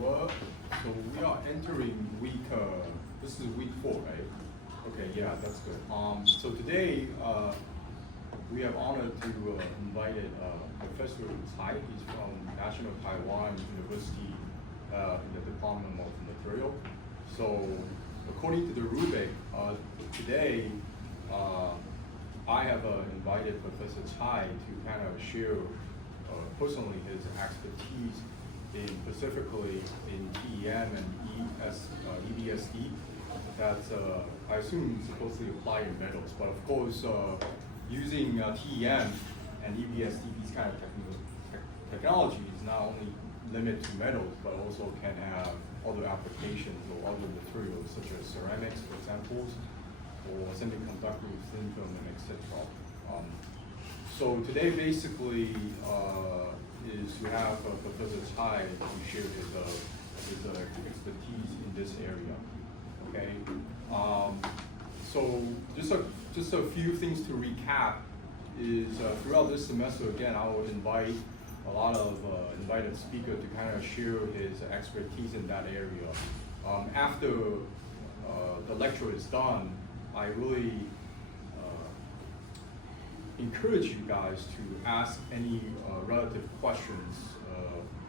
What? So we are entering week. This is week 4, right? Okay, yeah, that's good. So today we have honored to invited Professor Cai. He's from National Taiwan University in the Department of Material. So according to the rubric, today I have invited Professor Cai to kind of share personally his expertise in specifically in TEM and EBSD. That's I assume supposed to apply in metals, but of course using TEM and EBSD, these kind of technologies not only limit to metals, but also can have other applications or other materials such as ceramics, for example, or semiconductors, thin film, and etc. So today basically is we have Professor Cai to share his expertise in this area. Okay, so just a few things to recap is throughout this semester again I will invite a lot of invited speakers to kind of share his expertise in that area. After the lecture is done, I really encourage you guys to ask any relative questions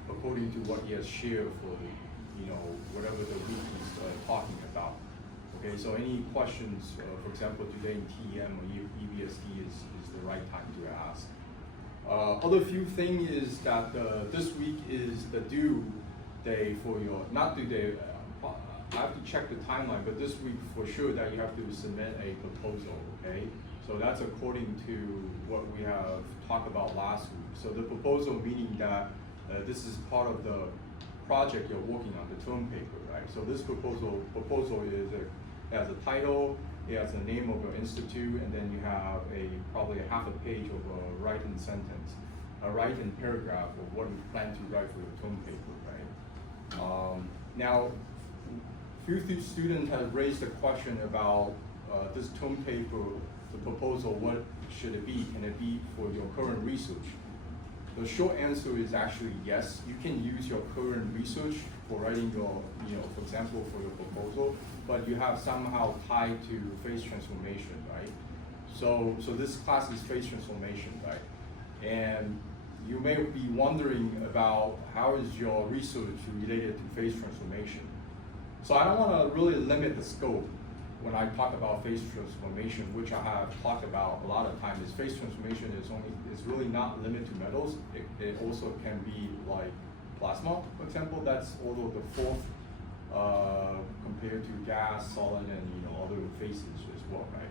according to what he has shared for whatever the week is talking about. Okay, so any questions, for example, today in TEM or EBSD is the right time to ask. Other few thing is that this week is the due day for your, not due day, I have to check the timeline, but this week for sure that you have to submit a proposal, okay? So that's according to what we have talked about last week. So the proposal meaning that this is part of the project you're working on, the term paper, right? So this proposal is has a title, it has the name of your institute, and then you have probably a half a page of a written sentence, a written paragraph of what you plan to write for your term paper, right? Now, few students have raised a question about this term paper, the proposal, what should it be? Can it be for your current research? The short answer is actually yes. You can use your current research for writing your, for example, for your proposal, but you have somehow tied to phase transformation, right? So this class is phase transformation, right? And you may be wondering about how is your research related to phase transformation. So I don't want to really limit the scope when I talk about phase transformation, which I have talked about a lot of times. Is phase transformation is really not limited to metals. It also can be like plasma, for example. That's although the fourth compared to gas, solid, and other phases as well, right?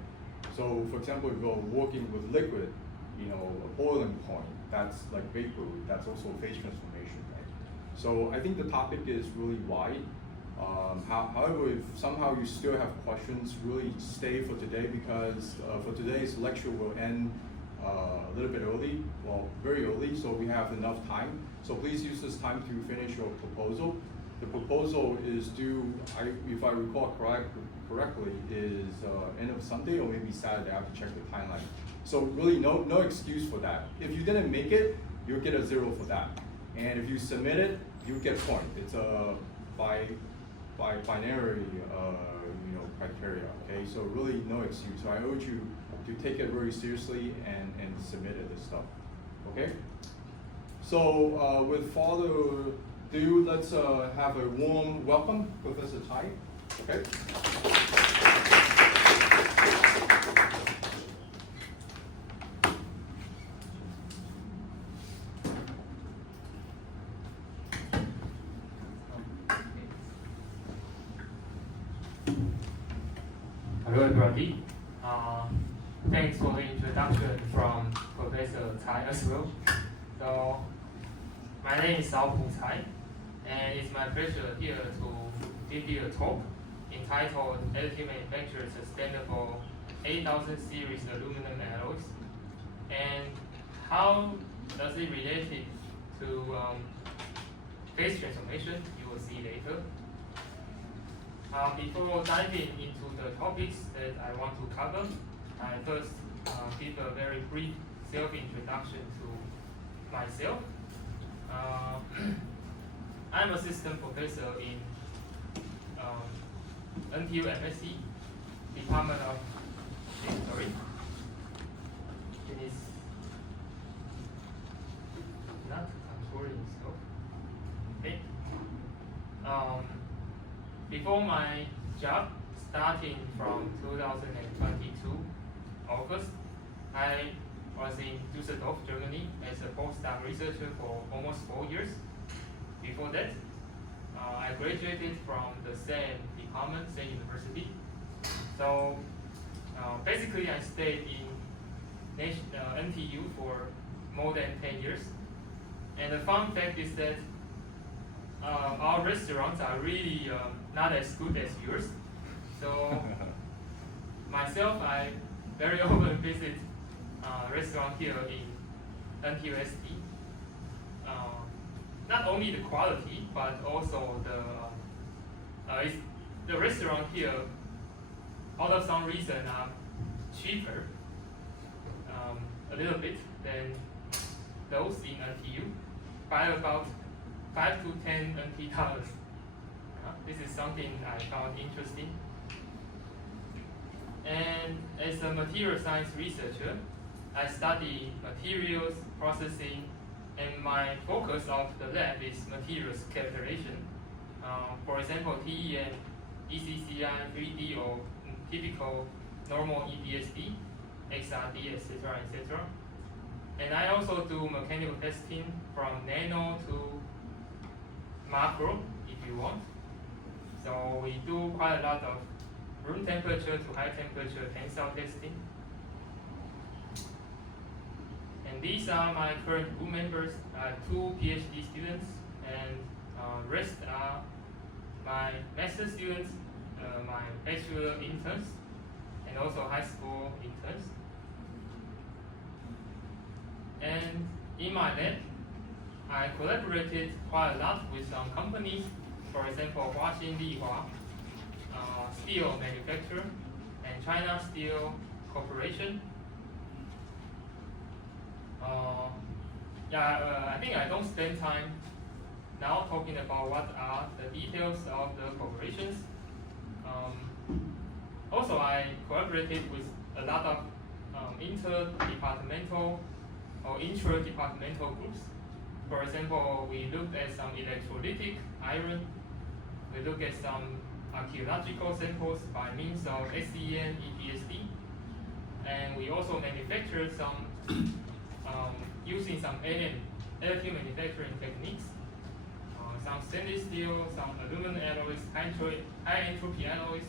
So for example, if you're working with liquid, a boiling point, that's like vapor. That's also phase transformation, right? So I think the topic is really wide. However, if somehow you still have questions, really stay for today because for today's lecture will end a little bit early, well, very early, so we have enough time. So please use this time to finish your proposal. The proposal is due, if I recall correctly, is end of Sunday or maybe Saturday. I have to check the timeline. So really no excuse for that. If you didn't make it, you'll get a 0 for that. And if you submit it, you get point. It's a by binary criteria, okay? So really no excuse. So I urge you to take it very seriously and submit it, this stuff, okay? So with further ado, let's have a warm welcome, Professor Cai, okay? Hello everybody. Thanks for the introduction from Professor Cai as well. So, my name is Cai, and it's my pleasure here to give you a talk entitled Additive Manufacture Sustainable 8000 Series Aluminum Alloys. And how does it relate to phase transformation? You will see later. Before diving into the topics that I want to cover, I first give a very brief self-introduction to myself. I'm assistant professor in NTU MSc, Department of, it is not controlling itself. Okay. Before my job, starting from 2022 August, I was in Düsseldorf, Germany, as a postdoc researcher for almost 4 years. Before that, I graduated from the same department, same university. So basically, I stayed in NTU for more than 10 years. And the fun fact is that our restaurants are really not as good as yours. So myself, I very often visit restaurant here in NTUSD. Not only the quality, but also the restaurant here, out of some reason, are cheaper a little bit than those in NTU by about 5 to 10 NT dollars. This is something I found interesting. And as a material science researcher, I study materials processing, and my focus of the lab is materials characterization. For example, TEM, ECCI, 3D, or typical normal EBSD, XRD, etc., etc. And I also do mechanical testing from nano to macro, if you want. So we do quite a lot of room temperature to high temperature tensile testing. And these are my current group members. I have 2 PhD students, and rest are my master students, my bachelor interns, and also high school interns. And in my lab, I collaborated quite a lot with some companies. For example, Huaxin Lihua, steel manufacturer, and China Steel Corporation. I think I don't spend time now talking about what are the details of the corporations. Also, I collaborated with a lot of interdepartmental or intra-departmental groups. For example, we looked at some electrolytic iron. We looked at some archaeological samples by means of SEN, EPSD. And we also manufactured some using some additive manufacturing techniques. Some stainless steel, some aluminum alloys, high entropy alloys,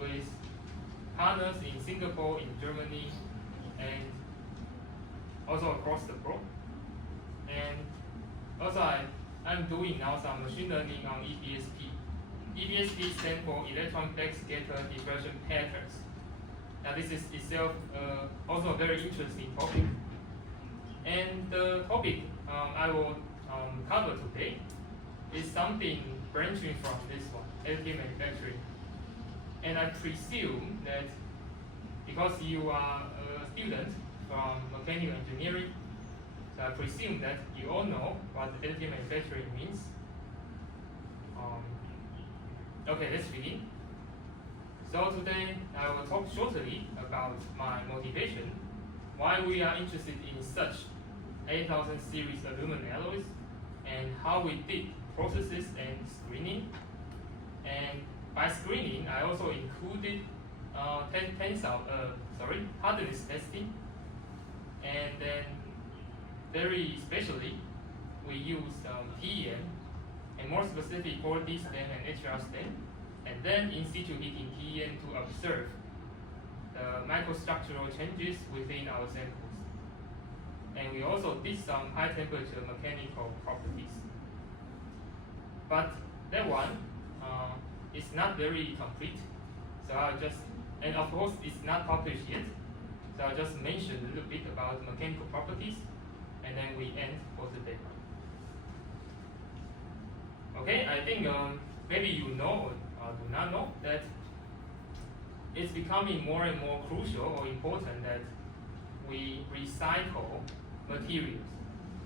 with partners in Singapore, in Germany, and also across the globe. And also I'm doing now some machine learning on EBSP. EBSP stands for electron backscatter diffraction patterns. Now this is itself also a very interesting topic. And the topic I will cover today is something branching from this one, additive manufacturing. And I presume that because you are a student from mechanical engineering, so I presume that you all know what additive manufacturing means. Okay, let's begin. So today I will talk shortly about my motivation, why we are interested in such 8000 series aluminum alloys, and how we did processes and screening. And by screening, I also included hardness testing, and then very specially, we use TEM, and more specific 4D stain and HR stain, and then in situ heating TEM to observe the microstructural changes within our samples. And we also did some high temperature mechanical properties. But that one is not very complete. So and of course it's not published yet. So I'll just mention a little bit about mechanical properties, and then we end for the paper. Okay, I think maybe you know or do not know that it's becoming more and more crucial or important that we recycle materials,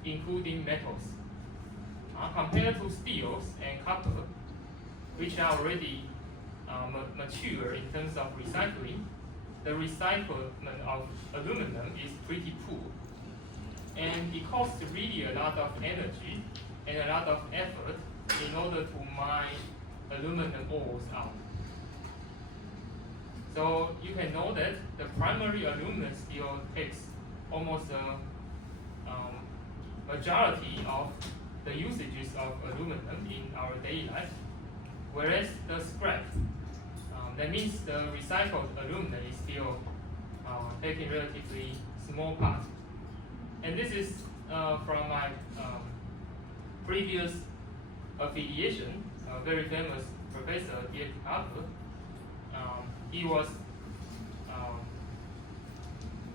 including metals. compared to steels and copper, which are already mature in terms of recycling, the recyclement of aluminum is pretty poor. And it costs really a lot of energy and a lot of effort in order to mine aluminum ores out. So you can know that the primary aluminum still takes almost a majority of the usages of aluminum in our daily life, whereas the scrap, that means the recycled aluminum is still taking relatively small part. And this is from my previous affiliation, a very famous professor here at Harvard. He was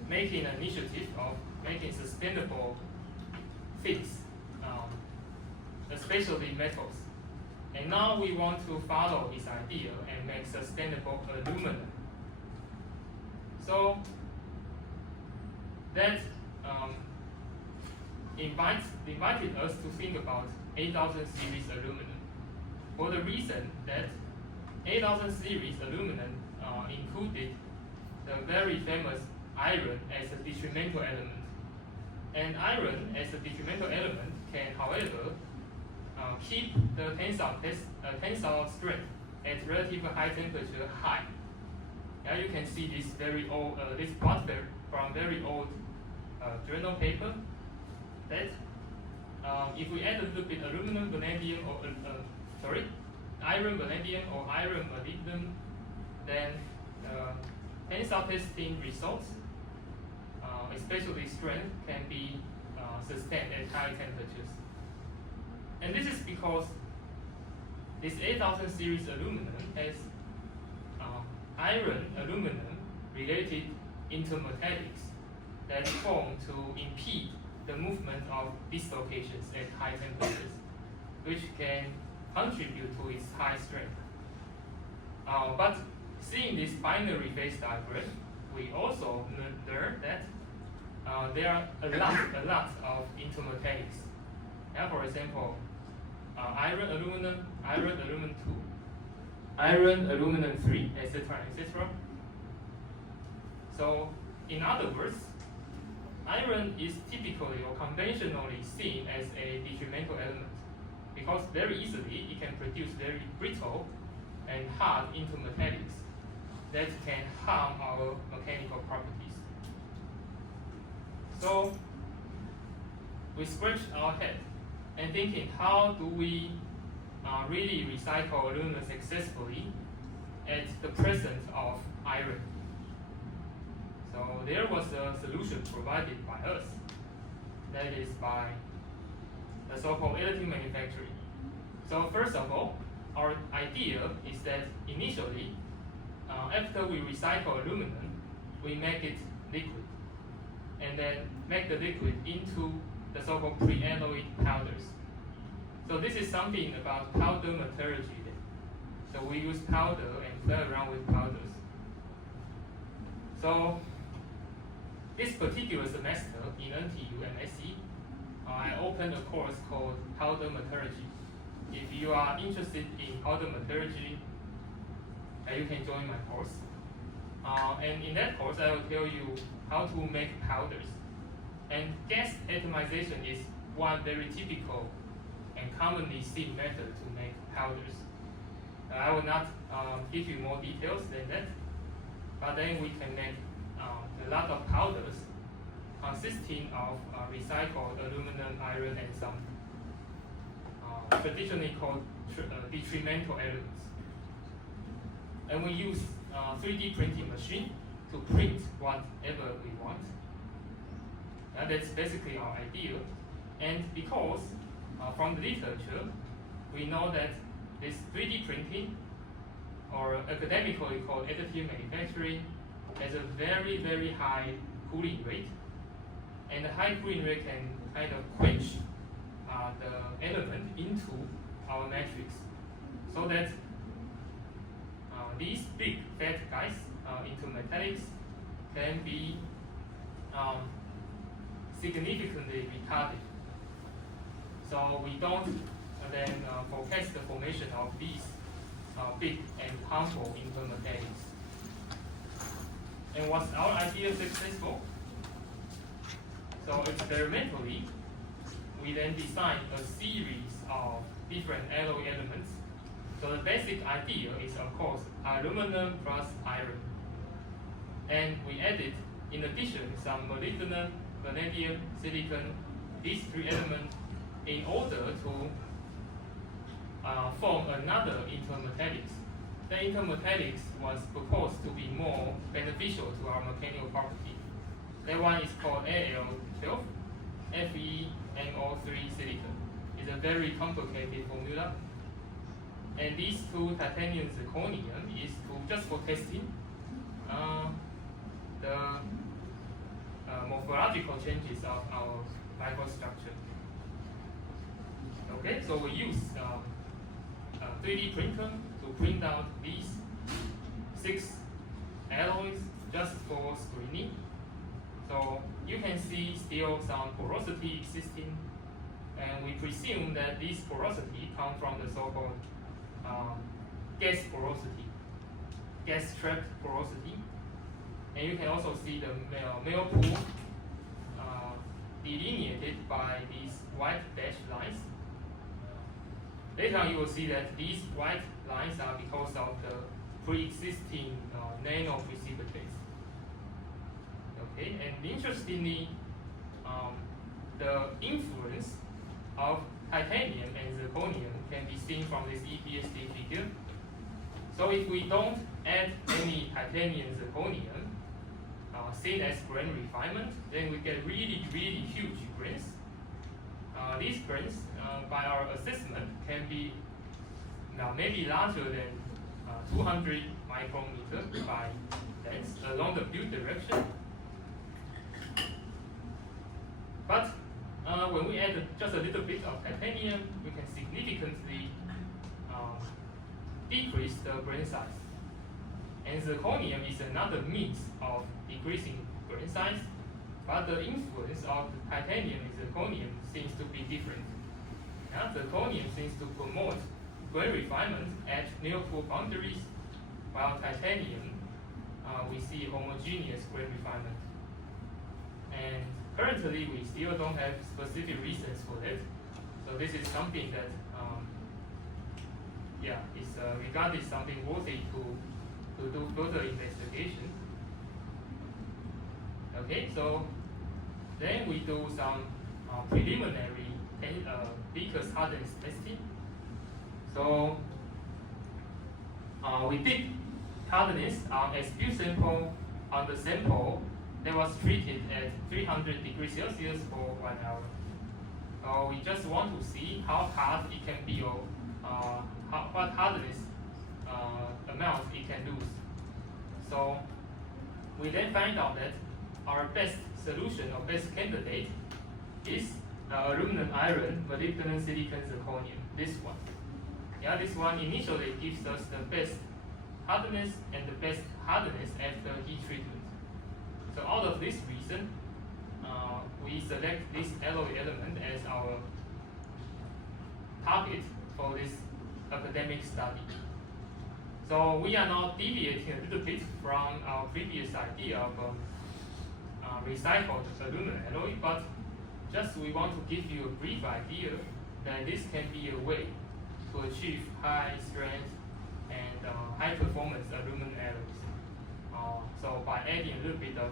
making an initiative of making sustainable things, especially metals. And now we want to follow his idea and make sustainable aluminum. So that invited us to think about 8000 series aluminum, for the reason that 8000 series aluminum included the very famous iron as a detrimental element. And iron as a detrimental element can, however, keep the tensile strength at relatively high temperature high. Now you can see this very old, this plot from very old journal paper that if we add a little bit aluminum, vanadium, or iron, vanadium, or iron, molybdenum, then tensile testing results, especially strength, can be sustained at high temperatures. And this is because this 8000 series aluminum has iron aluminum related intermetallics that form to impede the movement of dislocations at high temperatures, which can contribute to its high strength. But seeing this binary phase diagram, we also learned that there are a lot of intermetallics. Now, for example, iron, aluminum, iron, aluminum 2, iron, aluminum 3, etc., etc. So, in other words, iron is typically or conventionally seen as a detrimental element because very easily it can produce very brittle and hard intermetallics that can harm our mechanical properties. So we scratched our head and thinking, how do we really recycle aluminum successfully at the presence of iron? So there was a solution provided by us, that is by the so-called additive manufacturing. So first of all, our idea is that initially, after we recycle aluminum, we make it liquid, and then make the liquid into the so-called pre-alloyed powders. So this is something about powder metallurgy. So we use powder and play around with powders. So this particular semester in NTU MSc, I opened a course called powder metallurgy. If you are interested in powder metallurgy, you can join my course. And in that course, I will tell you how to make powders. And gas atomization is one very typical and commonly seen method to make powders. I will not give you more details than that, but then we can make a lot of powders consisting of recycled aluminum, iron, and some traditionally called detrimental elements. And we use 3D printing machine to print whatever we want. That's basically our idea. And because from the literature, we know that this 3D printing, or academically called additive manufacturing, has a very, very high cooling rate. And the high cooling rate can kind of quench the element into our matrix, so that these big fat guys into metallics can be significantly retarded. So we don't and then forecast the formation of these big and harmful intermetallics. And was our idea successful? So experimentally, we then designed a series of different alloy elements. So the basic idea is, of course, aluminum plus iron. And we added, in addition, some molybdenum, vanadium, silicon, these three elements, in order to form another intermetallics. The intermetallics was proposed to be more beneficial to our mechanical property. That one is called Al12 FeNO3 silicon. It's a very complicated formula. And these two titanium zirconium is to just for testing the morphological changes of our microstructure. Okay, so we use 3D printer to print out these 6 alloys just for screening. So you can see still some porosity existing, and we presume that this porosity comes from the so-called gas porosity, gas trap porosity. And you can also see the male pool delineated by these white dashed lines. Later you will see that these white lines are because of the pre-existing nanoprecipitates. Okay, and interestingly, the influence of titanium and zirconium can be seen from this EPSD figure. So if we don't add any titanium zirconium, seen as grain refinement, then we get really, really huge grains. These grains, by our assessment, can be now maybe larger than 200 micrometers by length along the build direction. But when we add just a little bit of titanium, we can significantly decrease the grain size. And zirconium is another means of decreasing grain size, but the influence of titanium and zirconium seems to be different. Now, zirconium seems to promote grain refinement at near full boundaries, while titanium, we see homogeneous grain refinement. And currently, we still don't have specific reasons for that. So this is something that, is regarded something worthy to do further investigation. Okay, so then we do some preliminary Vickers hardness testing. So we did hardness on a SPU sample on the sample that was treated at 300 degrees Celsius for 1 hour. We just want to see how hard it can be, or what hardness amount it can lose. So we then find out that our best solution or best candidate is aluminum iron, molybdenum silicon zirconium. This one. Yeah, this one initially gives us the best hardness and the best hardness after heat treatment. So out of this reason, we select this alloy element as our target for this academic study. So we are now deviating a little bit from our previous idea of recycled aluminum alloy, but just we want to give you a brief idea that this can be a way to achieve high strength and high performance aluminum alloys. So by adding a little bit of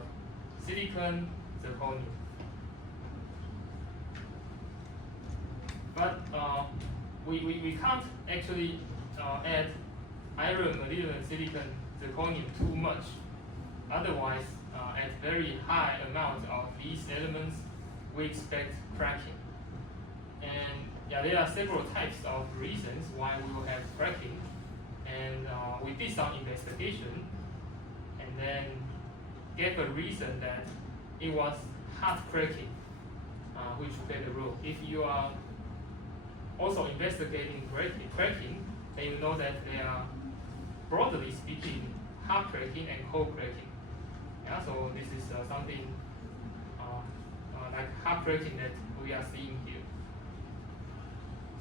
silicon, zirconium. But we can't actually add iron, molybdenum, silicon, zirconium too much. Otherwise, at very high amount of these elements, we expect cracking. And there are several types of reasons why we will have cracking. And we did some investigation and then gave a reason that it was hard cracking which played a role. If you are also investigating cracking, then you know that there are, broadly speaking, hard cracking and cold cracking. Yeah, so this is something like hard cracking that we are seeing here.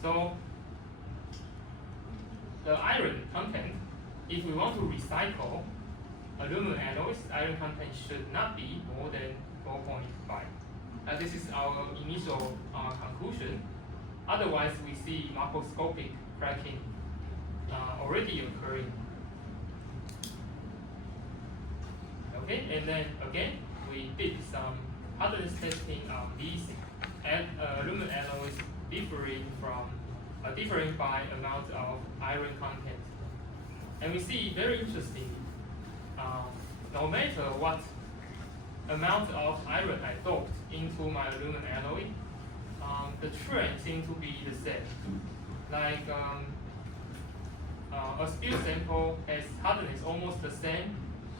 So the iron content, if we want to recycle aluminum alloys, iron content should not be more than 4.5. This is our initial conclusion. Otherwise, we see macroscopic cracking already occurring. Okay, and then again, we did some hardness testing on these aluminum alloys differing by amount of iron content. And we see very interesting, no matter what amount of iron I doped into my aluminum alloy, the trend seems to be the same. Like a spill sample has hardness almost the same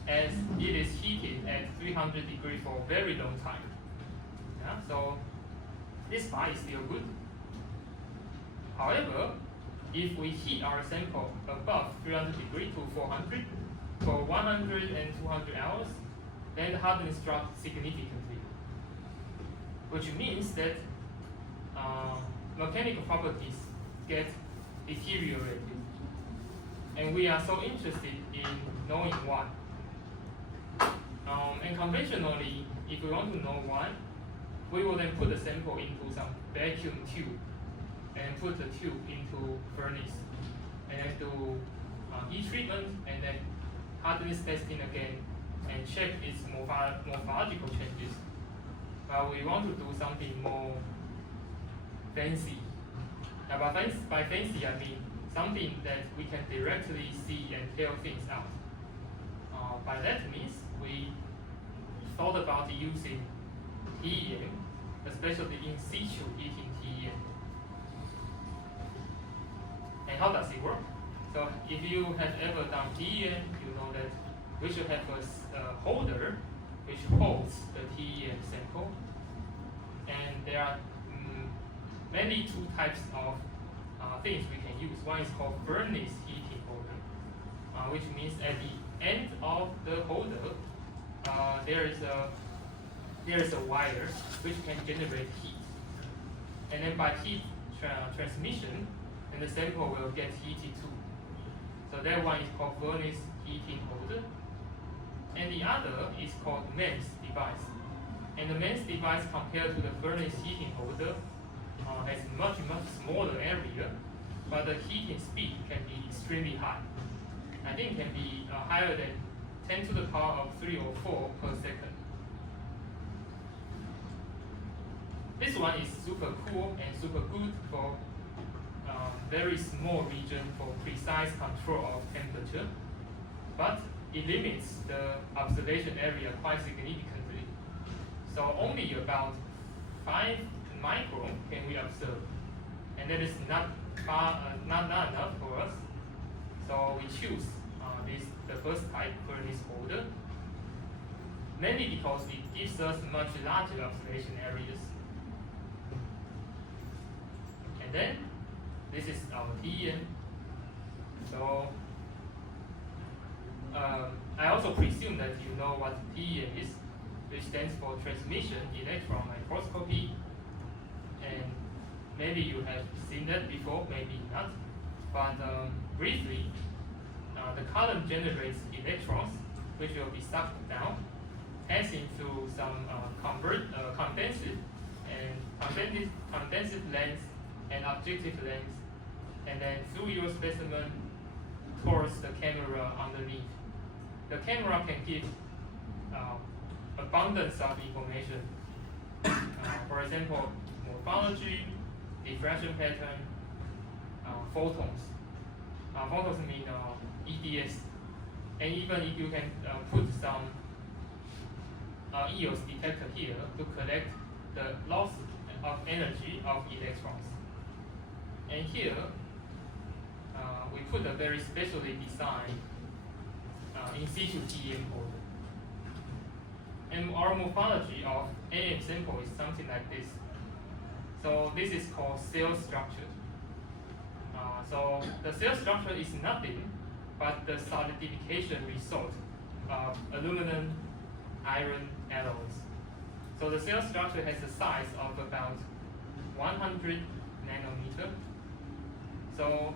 as it is heated at 300 degrees for a very long time. Yeah, so this part is still good. However, if we heat our sample above 300 degrees to 400 for 100 and 200 hours, then the hardness drops significantly, which means that mechanical properties get deteriorated. And we are so interested in knowing why. And conventionally, if we want to know why, we will then put the sample into some vacuum tube and put the tube into furnace and then do heat treatment and then hardness testing again and check its morphological changes. But we want to do something more fancy. Now, by fancy, I mean something that we can directly see and tell things out. By that means we thought about using TEM, especially in situ heating TEM. And how does it work? So if you have ever done TEM, you know that we should have a holder which holds the TEM sample. And there are mainly two types of things we can use. One is called furnace heating holder, which means at the end of the holder, there is a wire which can generate heat. And then by heat transmission, and the sample will get heated too. So that one is called furnace heating holder. And the other is called MEMS device. And the MEMS device compared to the furnace heating holder has much smaller area, but the heating speed can be extremely high. I think it can be higher than 10 to the power of 3 or 4 per second. This one is super cool and super good for very small region for precise control of temperature, but it limits the observation area quite significantly. So only about 5 micron can we observe, and that is not enough for us. So we choose the first type, furnace holder, mainly because it gives us much larger observation areas. And then this is our TEM. So I also presume that you know what TEM is, which stands for transmission electron microscopy. And maybe you have seen that before, maybe not. But briefly, the column generates electrons, which will be sucked down, passing through some condensive lens and objective lens, and then through your specimen towards the camera underneath. The camera can give abundance of information. For example, morphology, diffraction pattern, photons. Photons mean EDS. And even if you can put some EOS detector here to collect the loss of energy of electrons. And here, we put a very specially designed in situ TEM holder. And our morphology of AM sample is something like this. So this is called cell structure. So the cell structure is nothing but the solidification result of aluminum iron alloys. So the cell structure has a size of about 100 nanometer. So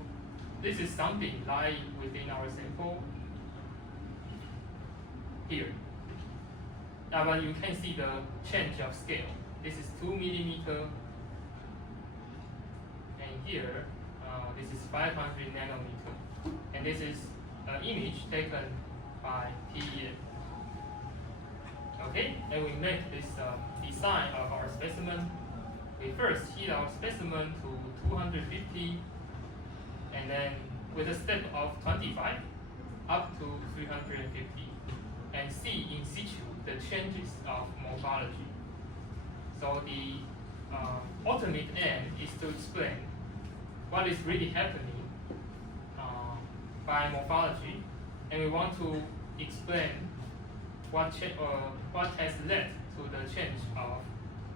this is something lying within our sample here. But you can see the change of scale. This is 2 millimeter, and here this is 500 nanometer, and this is an image taken by TEM. Okay, and we make this design of our specimen. We first heat our specimen to 250, and then with a step of 25 up to 350, and see in situ the changes of morphology. So the ultimate aim is to explain what is really happening by morphology, and we want to explain what has led to the change of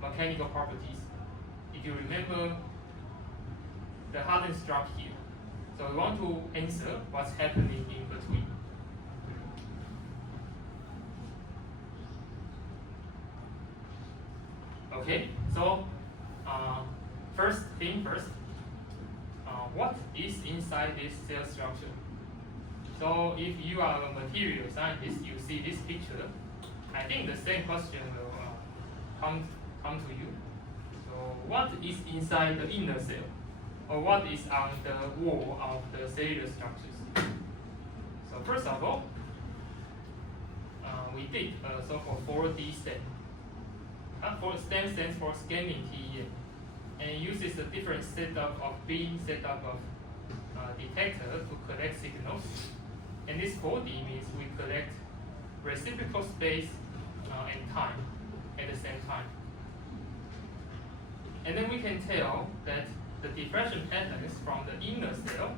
mechanical properties. If you remember the hardened struct here, so we want to answer what's happening in between. Okay, so first thing first, what is inside this cell structure? So if you are a material scientist, you see this picture, I think the same question will come to you. So what is inside the inner cell? Or what is on the wall of the cellular structures? So first of all, we did a so-called 4D stain. Stain stands for scanning TEM, and it uses a different setup of beam, setup of detector to collect signals. And this 4D means we collect reciprocal space and time at the same time. And then we can tell that the diffraction patterns from the inner cell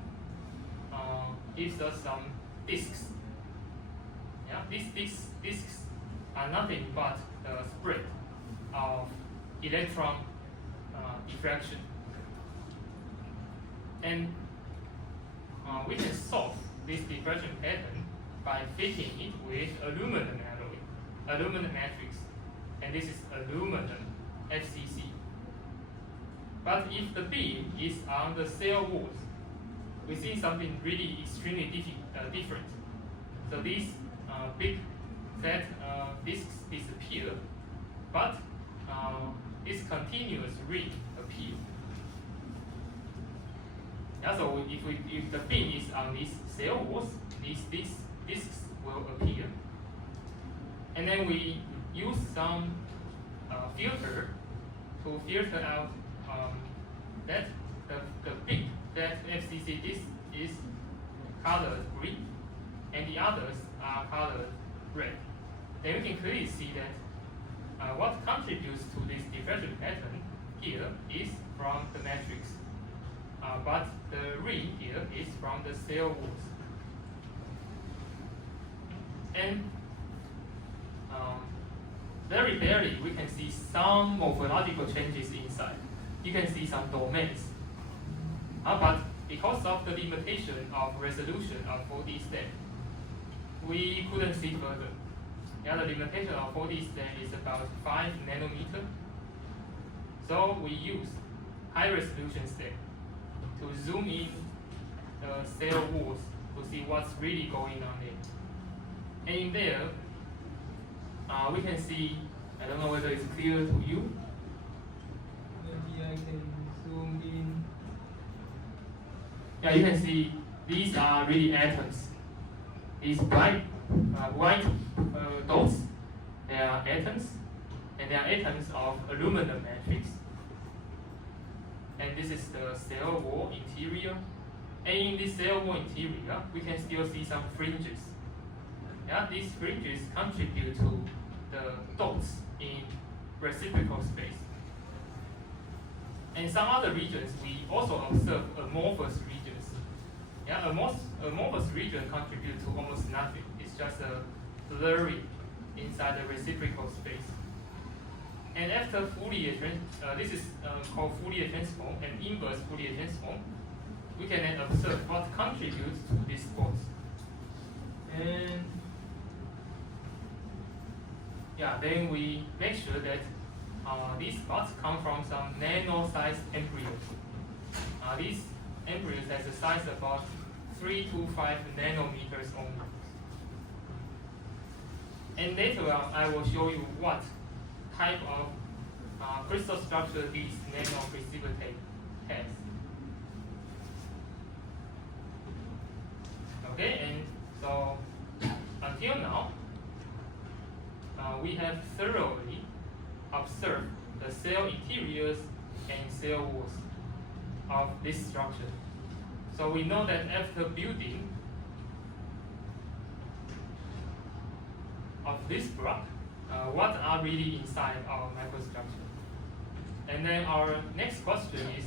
gives us some disks. Yeah, these disks are nothing but the spread of electron diffraction. And we can solve this diffraction pattern by fitting it with aluminum alloy, aluminum matrix, and this is aluminum FCC. But if the beam is on the cell walls, we see something really extremely different. So these big fat disks disappear, but this continuous ring appears. Yeah, so if the beam is on these cell walls, these disks will appear. And then we use some filter to filter out that the big that FCC disk is colored green, and the others are colored red. Then we can clearly see that what contributes to this diffraction pattern here is from the matrix, but the ring here is from the cell walls. And very barely we can see some morphological changes inside. You can see some domains. But because of the limitation of resolution of 4D stain, we couldn't see further. Yeah, the limitation of 4D stain is about 5 nanometer. So we use high resolution stain to zoom in the cell walls to see what's really going on there. And in there, we can see, I don't know whether it's clear to you. Maybe I can zoom in. Yeah, you can see these are really atoms. These white dots, they are atoms, and they are atoms of aluminum matrix. And this is the cell wall interior. And in this cell wall interior, we can still see some fringes. Yeah, these fringes contribute to the dots in reciprocal space. In some other regions, we also observe amorphous regions. Yeah, amorphous region contribute to almost nothing. It's just a blurry inside the reciprocal space. And after Fourier, this is called Fourier transform and inverse Fourier transform, we can then observe what contributes to these spots. And yeah, then we make sure that these spots come from some nano-sized embryos. These embryos has a size about 3 to 5 nanometers only. And later on, I will show you what type of crystal structure these nanoprecipitate has. Okay, and so until now, we have thoroughly observed the cell interiors and cell walls of this structure. So we know that after building of this block, what are really inside our microstructure? And then our next question is,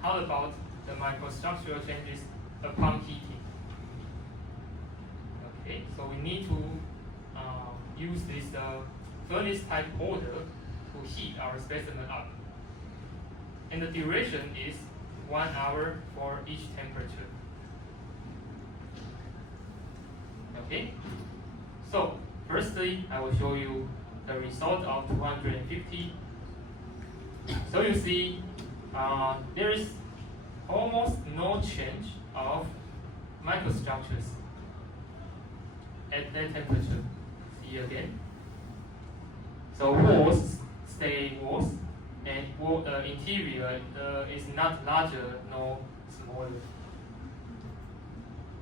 how about the microstructural changes upon heating? Okay, so we need to use this furnace type order to heat our specimen up. And the duration is 1 hour for each temperature. Okay, so firstly, I will show you the result of 250. So you see, there is almost no change of microstructures at that temperature. See again. So walls stay walls, and interior is not larger nor smaller.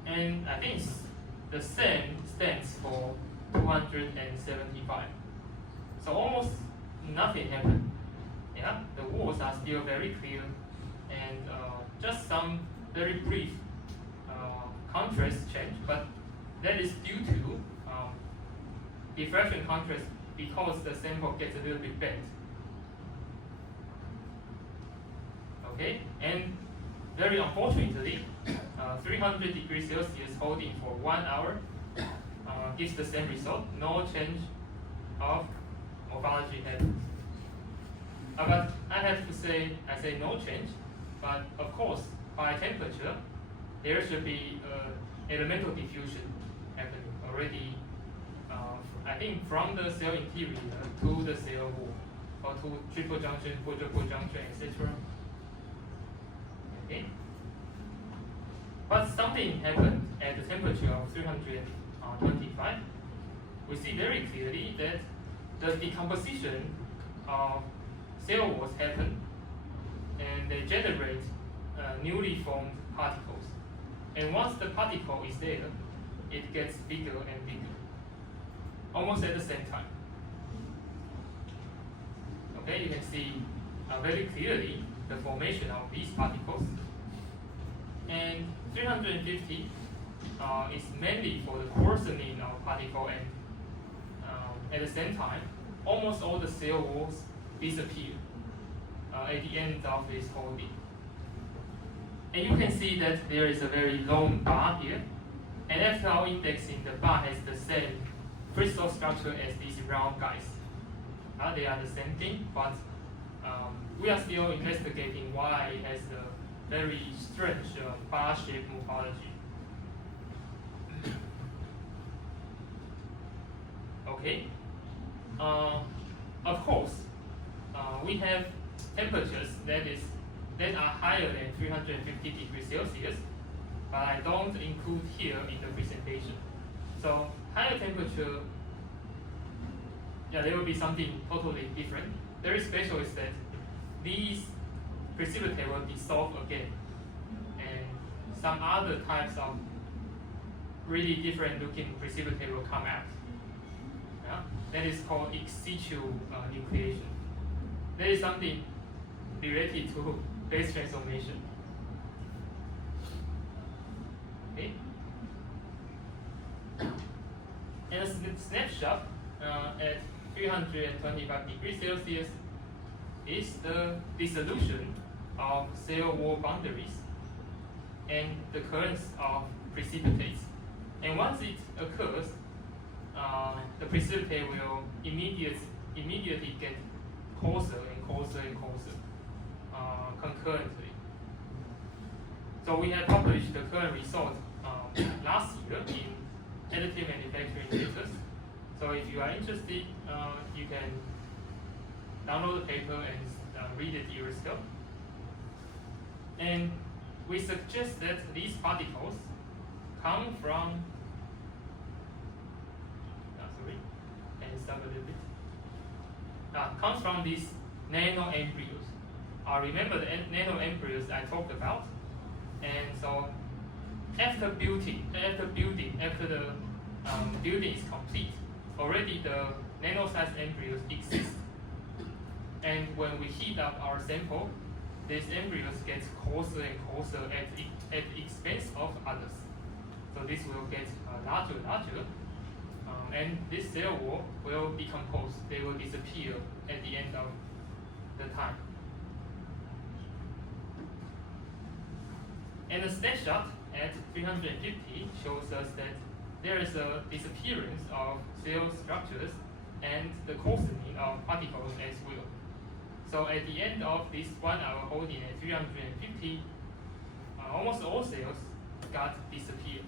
And I think the same stands for 275. So almost nothing happened. Yeah, the walls are still very clear, and just some very brief contrast change, but that is due to diffraction contrast because the sample gets a little bit bent. Okay, and very unfortunately, 300 degrees Celsius holding for 1 hour gives the same result. No change of morphology happens. But I have to say, I say no change, but of course, by temperature, there should be elemental diffusion happening already, I think from the cell interior to the cell wall, or to triple junction, quadruple junction, etc. Okay. But something happened at the temperature of 325. We see very clearly that the decomposition of cell walls happen, and they generate newly formed particles. And once the particle is there, it gets bigger and bigger, almost at the same time. Okay, you can see very clearly the formation of these particles. And 350 is mainly for the coarsening of particle, and at the same time, almost all the cell walls disappear at the end of this holding. And you can see that there is a very long bar here, and after our indexing, the bar has the same crystal structure as these round guys. They are the same thing, but we are still investigating why it has a very strange bar-shaped morphology. Okay. Of course, we have temperatures that are higher than 350 degrees Celsius, but I don't include here in the presentation. So higher temperature, yeah, there will be something totally different. Very special is that these precipitate will dissolve again, and some other types of really different looking precipitate will come out. Yeah? That is called ex situ nucleation. That is something related to phase transformation. Okay. And a snapshot at 325 degrees Celsius is the dissolution of cell wall boundaries and the currents of precipitates. And once it occurs, the precipitate will immediately get coarser and coarser and coarser concurrently. So we have published the current result last year in additive manufacturing papers. So if you are interested, you can download the paper and read it yourself. And we suggest that these particles come from, can you stop a little bit? Comes from these nano embryos. Remember the nano embryos I talked about? And so after the building is complete, already the nano-sized embryos exist. And when we heat up our sample, these embryos get coarser and coarser at the expense of others. So this will get larger and larger, and this cell wall will decompose. They will disappear at the end of the time. And the snapshot at 350 shows us that there is a disappearance of cell structures and the coarsening of particles as well. So at the end of this 1 hour holding at 350, almost all cells got disappeared.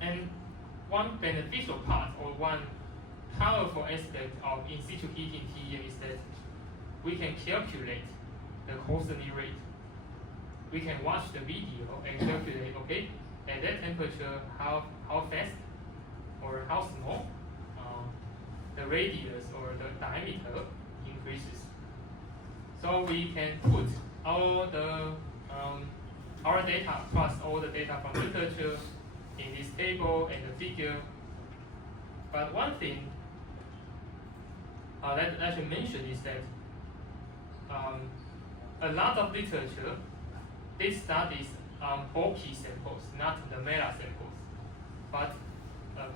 And one beneficial part or one powerful aspect of in situ heating TEM is that we can calculate the coarsening rate. We can watch the video and calculate, okay, at that temperature, how fast or how small the radius or the diameter increases. So we can put all the our data plus all the data from literature in this table and the figure. But one thing that I should mention is that a lot of literature did studies bulky samples, not the meta samples. But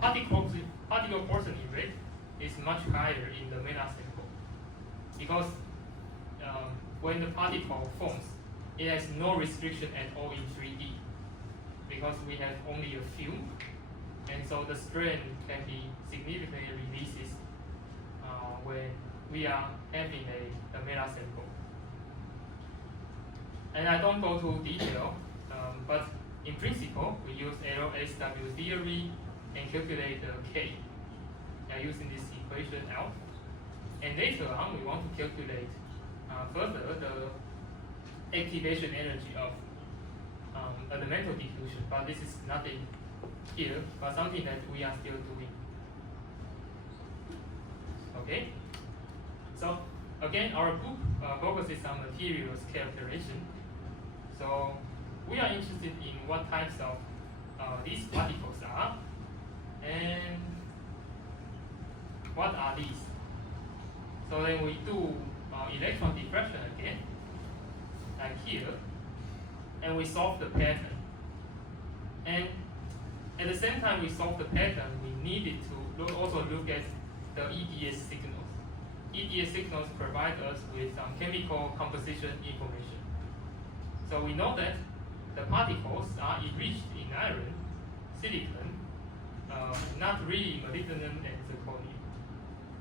particle coarsening rate is much higher in the meta sample because when the particle forms, it has no restriction at all in 3D because we have only a few, and so the strain can be significantly releases when we are having a meta sample. And I don't go to detail, but in principle, we use LSW theory and calculate the K using this equation out. And later on, we want to calculate further the activation energy of elemental diffusion. But this is nothing here, but something that we are still doing. Okay? So again, our book focuses on materials characterization. So we are interested in what types of these particles are, and what are these. So then we do electron diffraction again, like here, and we solve the pattern. And at the same time we solve the pattern, we needed to also look at the EDS signals. EDS signals provide us with some chemical composition information. So we know that the particles are enriched in iron, silicon, not really molybdenum and zirconium.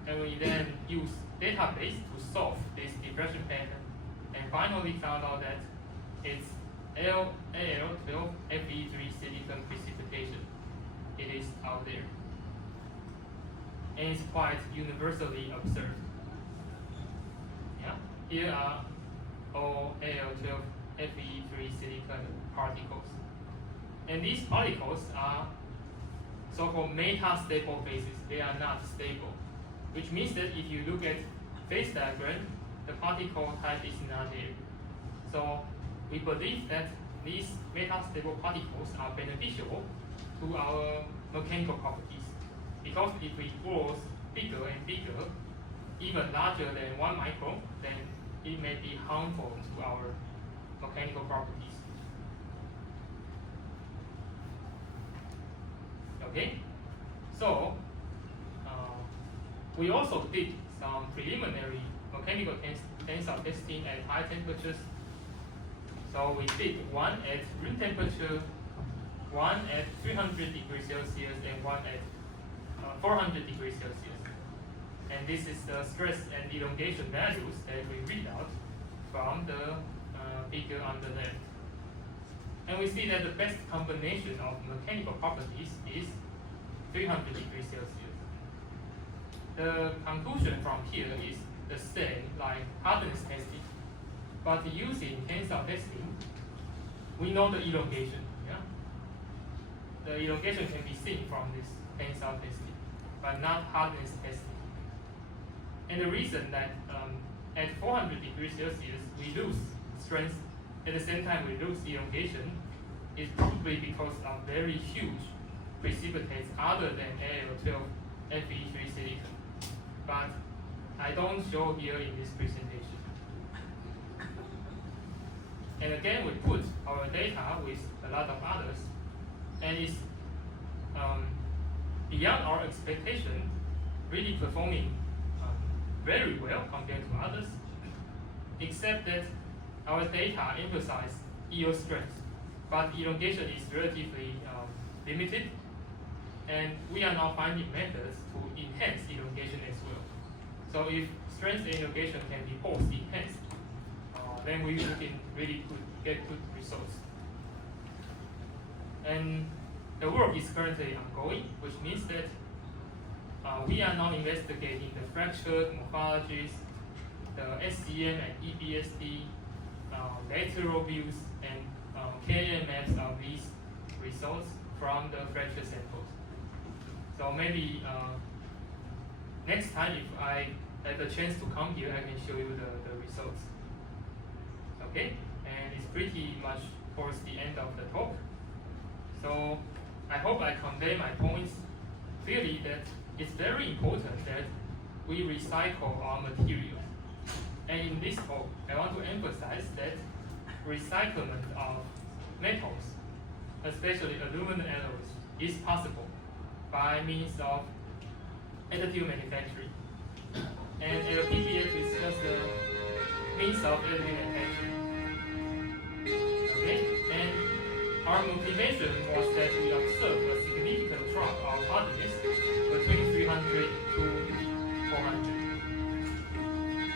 And we then use database to solve this diffraction pattern, and finally found out that it's Al12Fe3 silicon precipitation. It is out there, and it's quite universally observed. Yeah, here are all Al12Fe3 silicon particles, and these particles are so-called metastable phases. They are not stable, which means that if you look at phase diagram, the particle type is not there. So we believe that these metastable particles are beneficial to our mechanical properties, because if it grows bigger and bigger, even larger than 1 micron, then it may be harmful to our mechanical properties. Okay, so we also did some preliminary mechanical tensile testing at high temperatures. So we did one at room temperature, one at 300 degrees Celsius, and one at 400 degrees Celsius. And this is the stress and elongation values that we read out from the figure on the left. And we see that the best combination of mechanical properties is 300 degrees Celsius. The conclusion from here is the same like hardness testing, But using tensor testing, we know the elongation. Yeah? The elongation can be seen from this tensor testing, but not hardness testing. And the reason that at 400 degrees Celsius we lose strength, at the same time we lose elongation, is probably because of very huge precipitates other than Al12 Fe3 silicon. But I don't show here in this presentation. And again, we put our data with a lot of others, and it's beyond our expectation, really performing very well compared to others, except that our data emphasize EO strength, but elongation is relatively limited, and we are now finding methods to enhance elongation as well. So if strength and elongation can be both enhanced, then we can really get good results. And the work is currently ongoing, which means that we are now investigating the fracture morphologies, the SCM and EBSD, lateral views, and KMFs of these results from the fracture samples. So maybe next time, if I have a chance to come here, I can show you the results. Okay, and it's pretty much towards the end of the talk. So I hope I convey my points clearly that it's very important that we recycle our materials. And in this talk, I want to emphasize that recycling of metals, especially aluminum alloys, is possible by means of additive manufacturing. And LPBF is just a means of additive manufacturing. Okay? And our motivation was that we observed a significant drop of hardness between 300 to 400.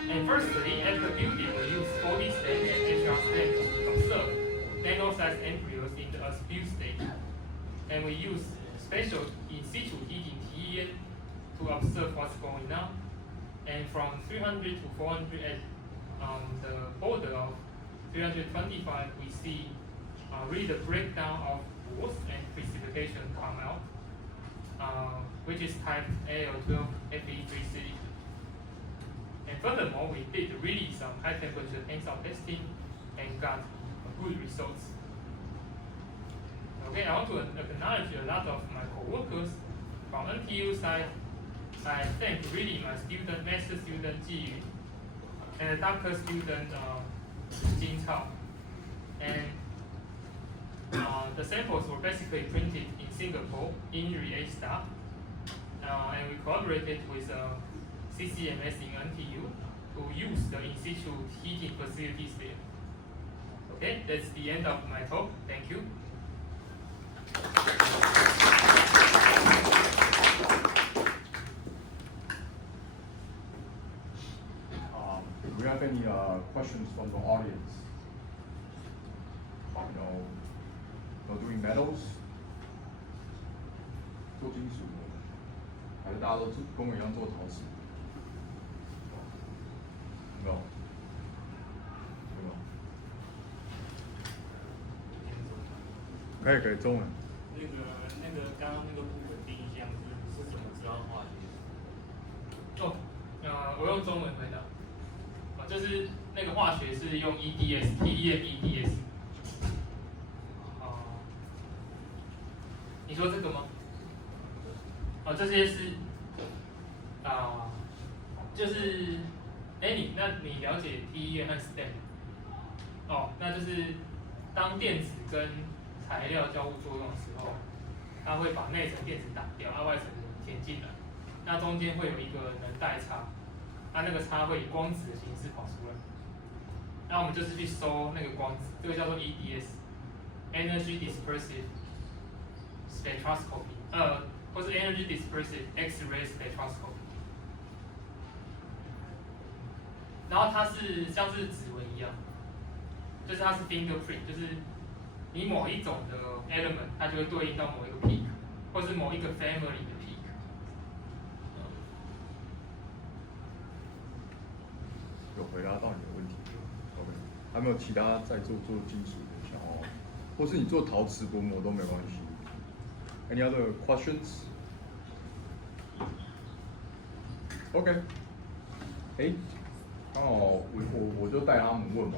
And firstly, after building, we used 40 stem and HR stem to observe nano-sized embryos in the askew state. And we used special in situ heating TEN to observe what's going on. And from 300 to 400 at the border of 325, we see really the breakdown of walls and precipitation come out, which is type Al12 Fe3 silicon. And furthermore, we did really some high temperature tensor testing and got good results. Okay, I want to acknowledge a lot of my co-workers from NTU side. I thank really my student, master student Ji Yun, and the doctor student Jin Cao. And the samples were basically printed in Singapore in Re-A-Star. And we collaborated with CCMS in NTU to use the in situ heating facilities there. Okay, that's the end of my talk. Thank you. Do we have any questions from the audience? Doing metals, 做金属的，还是大家都跟我一样做陶瓷？没有，没有。可以，中文。刚刚那个部分第一项是怎么知道化学？我用中文回答。就是那个化学是用 EDS、TEM、EDS。你说这个吗？这些是就是那你了解 TEM 和 STEM？ 那就是当电子跟材料交互作用的时候，它会把内层电子打掉，外层填进来，那中间会有一个能带差，那个差会以光子的形式跑出来，那我们就是去收那个光子，这个叫做 EDS，Energy Dispersive Spectroscopy，或是 Energy Dispersive X-ray Spectroscopy。然后它是像是指纹一样，就是它是 fingerprint， 就是你某一种的 element， 它就会对应到某一个 peak， 或是某一个 family 的 peak。有回答到你的问题。OK。还没有其他在做金属的想要，或是你做陶瓷薄膜都没关系。Any other questions? OK， 哎，刚好我就带他们问嘛，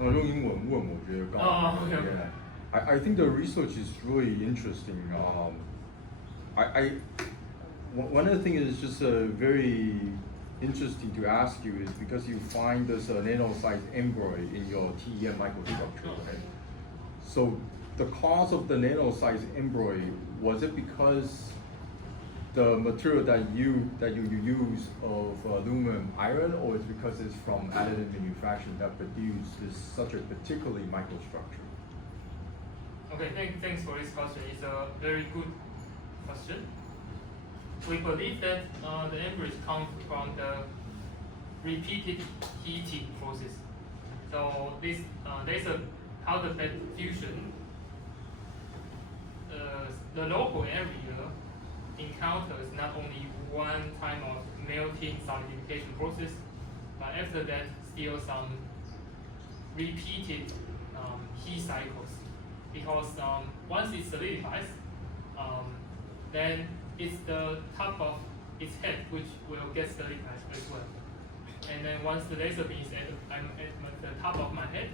用英文问，我觉得刚好。I think the research is really interesting. One of the things is just very interesting to ask you is because you find this nano-sized embroid in your TEM microstructure, right? So the cause of the nano-sized embroid, was it because the material that you use of aluminum iron, or it's because it's from additive manufacturing that produces such a particularly microstructure? Okay, thanks for this question. It's a very good question. We believe that the embroids come from the repeated heating process. So there's a powder bed fusion. The local area encounters not only one time of melting solidification process, but after that still some repeated heat cycles. Because once it solidifies, then it's the top of its head which will get solidified as well. And then once the laser beam is at the top of my head,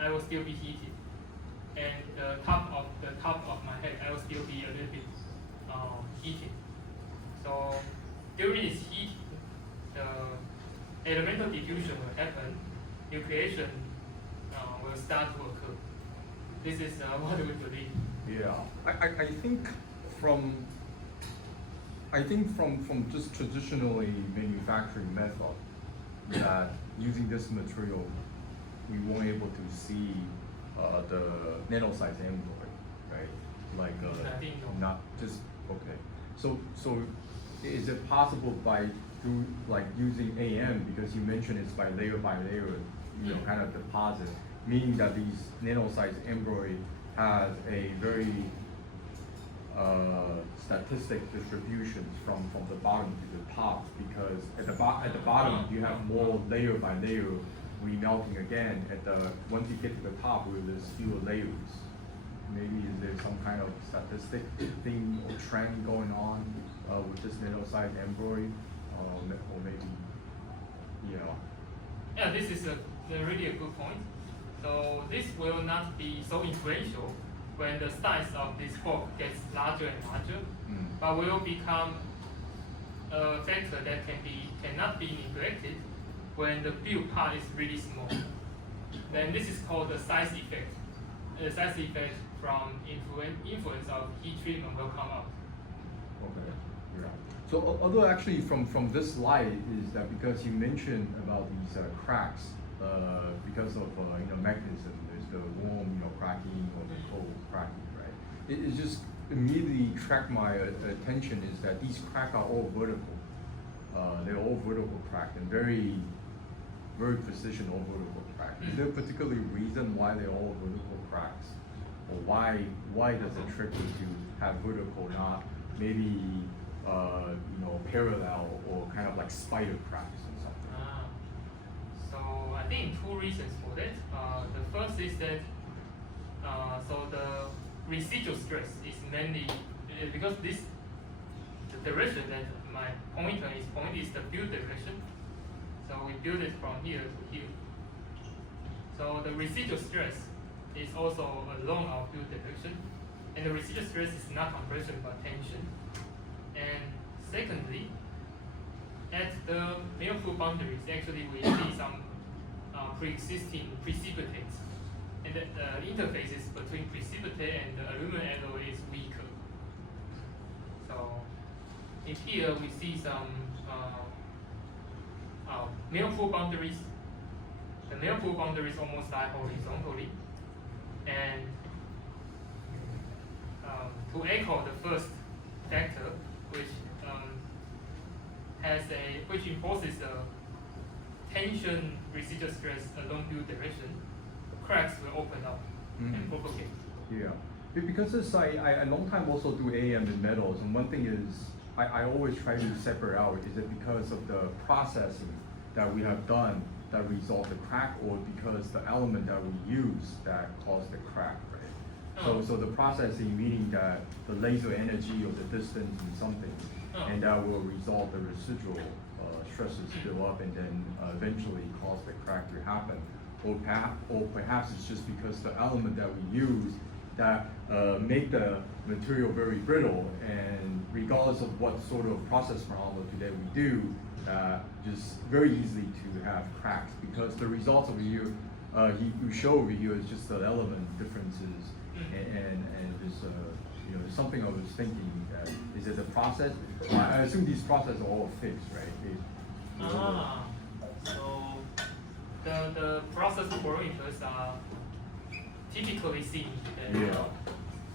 I will still be heated. And the top of my head, I will still be a little bit heated. So during this heat, the elemental diffusion will happen, nucleation will start to occur. This is what we believe. Yeah, I think from just traditionally manufacturing method that using this material, we weren't able to see the nano-sized embroid, right? Like not just okay. So is it possible through like using AM, because you mentioned it's by layer, you know, kind of deposit, meaning that these nano-sized embroid has a very statistic distributions from the bottom to the top, because at the bottom you have more layer by layer remelting again. Once you get to the top, where there's fewer layers. Maybe is there some kind of statistic thing or trend going on with this nano-sized embroid, or maybe, you know? Yeah, this is really a good point. So this will not be so influential when the size of this fork gets larger and larger, but will become a factor that cannot be neglected when the build part is really small. Then this is called the size effect. The size effect from influence of heat treatment will come out. Okay, yeah. So although actually from this slide is that because you mentioned about these cracks, because of mechanism, there's the warm cracking or the cold cracking, right? It just immediately attract my attention is that these cracks are all vertical. They're all vertical crack and very precision all vertical crack. Is there a particular reason why they're all vertical cracks? Or why does it trigger to have vertical, not maybe parallel or kind of like spider cracks or something? So I think two reasons for that. The first is that so the residual stress is mainly because the direction that my pointer is pointing is the build direction. So we build it from here to here. So the residual stress is also along our build direction, and the residual stress is not compression but tension. And secondly, at the male-fluid boundaries, actually we see some pre-existing precipitates, and the interfaces between precipitate and the aluminum alloy is weaker. So in here we see some male-fluid boundaries. The male-fluid boundaries almost lie horizontally, and to echo the first factor, which imposes a tension residual stress along build direction, cracks will open up and propagate. Yeah, because it's I long time also do AM in metals, and one thing is I always try to separate out, is it because of the processing that we have done that result the crack, or because the element that we use that caused the crack, right? So the processing meaning that the laser energy or the distance and something, and that will result the residual stresses build up and then eventually cause the crack to happen. Or perhaps it's just because the element that we use that make the material very brittle, and regardless of what sort of process chronology that we do, just very easily to have cracks, because the results over here, you show over here is just the element differences, and just something I was thinking that is it the process? I assume these processes are all fixed, right? So the process parameters are typically seen in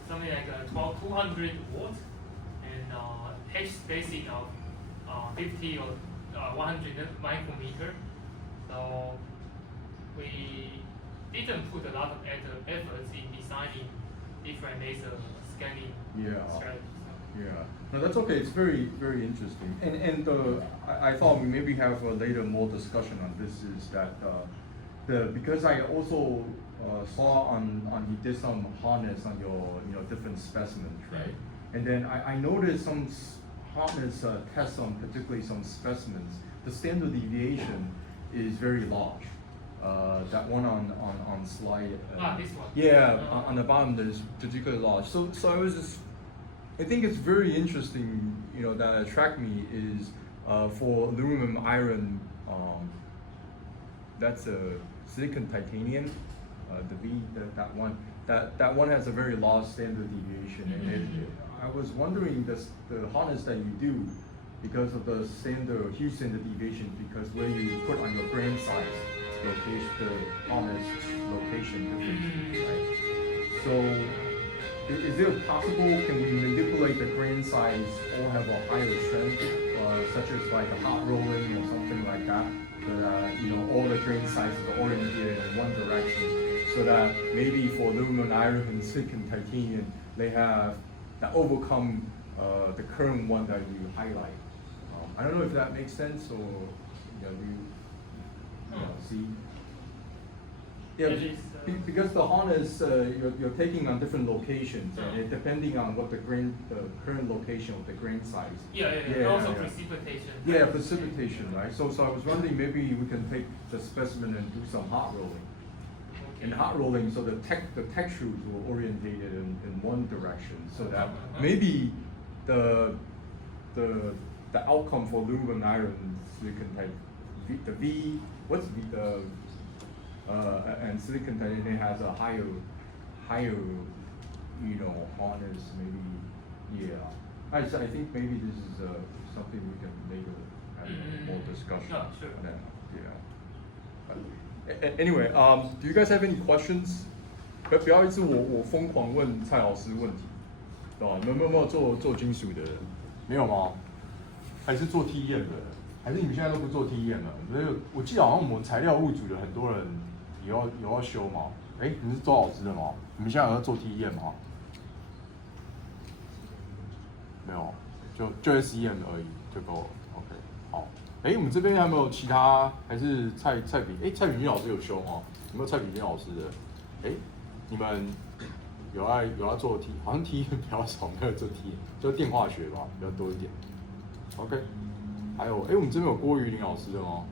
something like 200 watts and H spacing of 50 or 100 micrometer. So we didn't put a lot of efforts in designing different laser scanning strategies. Yeah, no, that's okay. It's very, very interesting. And I thought we maybe have a later more discussion on this. Is that because I also saw on he did some hardness on your different specimens, right? And then I noticed some hardness tests on particularly some specimens. The standard deviation is very large. That one on slide. This one. Yeah, on the bottom that is particularly large. So I think it's very interesting, that attract me is for aluminum iron, that's a silicon titanium, that one has a very large standard deviation, and I was wondering the hardness that you do because of the huge standard deviation, because where you put on your grain size location, the hardness location difference, right? So. Is it possible, can we manipulate the grain size or have a higher strength, such as like a hot rolling or something like that, so that all the grain sizes are oriented in one direction, so that maybe for aluminum, iron, and silicon titanium, they have that overcome the current one that you highlight. I don't know if that makes sense, or do you see? Yeah, because the harness you're taking on different locations, and depending on what the current location of the grain size. Also precipitation. Yeah, precipitation, right? So I was wondering maybe we can take the specimen and do some hot rolling. Okay. And hot rolling, so the textures were orientated in one direction, so that maybe the outcome for aluminum, iron, silicon type, and silicon titanium has a higher, harness, maybe, I think maybe this is something we can later have more discussion. Sure. Anyway, do you guys have any questions? 不要一直我疯狂问蔡老师问题，对吧？你们有没有做金属的？没有吗？还是做 TEM 的？还是你们现在都不做 TEM 了？我记得好像我们材料物组的很多人有要修吗？你是周老师的吗？你们现在有在做 TEM 吗？没有，就 SEM 而已就够了。OK， 好。我们这边还没有其他，还是蔡炳斌老师有修吗？有没有蔡炳斌老师的？你们有要做 T， 好像 T 比较少，没有做 T， 就电化学吧，比较多一点。OK， 还有我们这边有郭玉林老师的吗？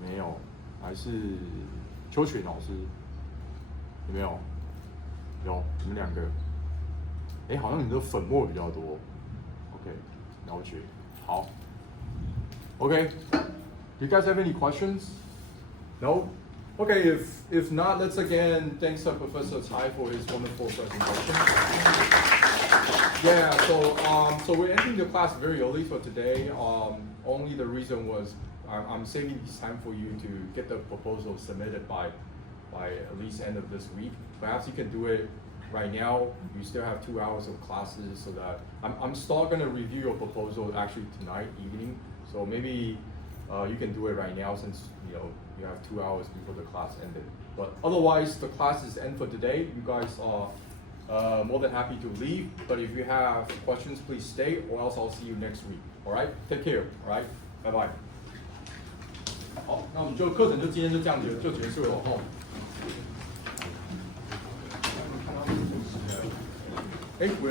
没有，还是邱群老师？有没有？有，你们两个。好像你的粉末比较多。OK， 了解。好。Okay. Do you guys have any questions? No? Okay, if not, let's again thanks to Professor Tsai for his wonderful presentation. Yeah, so we're ending the class very early for today. Only the reason was I'm saving this time for you to get the proposal submitted by at least end of this week. Perhaps you can do it right now. You still have 2 hours of classes, so that I'm still gonna review your proposal actually tonight evening. So maybe you can do it right now, since you have 2 hours before the class ended. But otherwise, the classes end for today. You guys are more than happy to leave. But if you have questions, please stay, or else I'll see you next week. All right? Take care. All right? Bye-bye. 好，那我们就课程就今天就这样就结束了哦。哎，